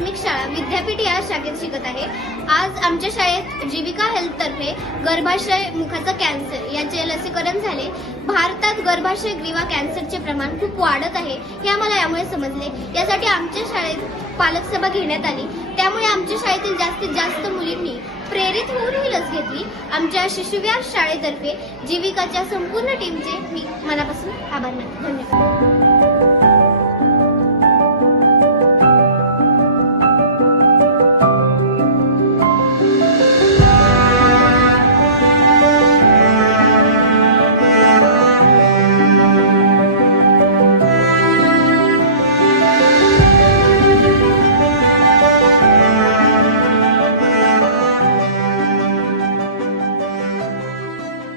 प्राथमिक शाळा विद्यापीठ या शाखेत शिकत आहे। आज आमच्या शाळेत जीविका हेल्थ तर्फे गर्भाशय मुखाचा कॅन्सर याचे लसीकरण झाले। भारतात गर्भाशय ग्रीवा कॅन्सरचे प्रमाण खूप वाढत आहे हे आम्हाला यामुळे समजले। यासाठी आमच्या शाळेत पालक सभा घेण्यात आली, त्यामुळे आमच्या शाळेतील जास्तीत जास्त मुलींनी प्रेरित होऊन ही लस घेतली। आमच्या शिशुविहार शाळेतर्फे जीविकाच्या संपूर्ण टीमचे मी मनापासून आभार मानते। धन्यवाद।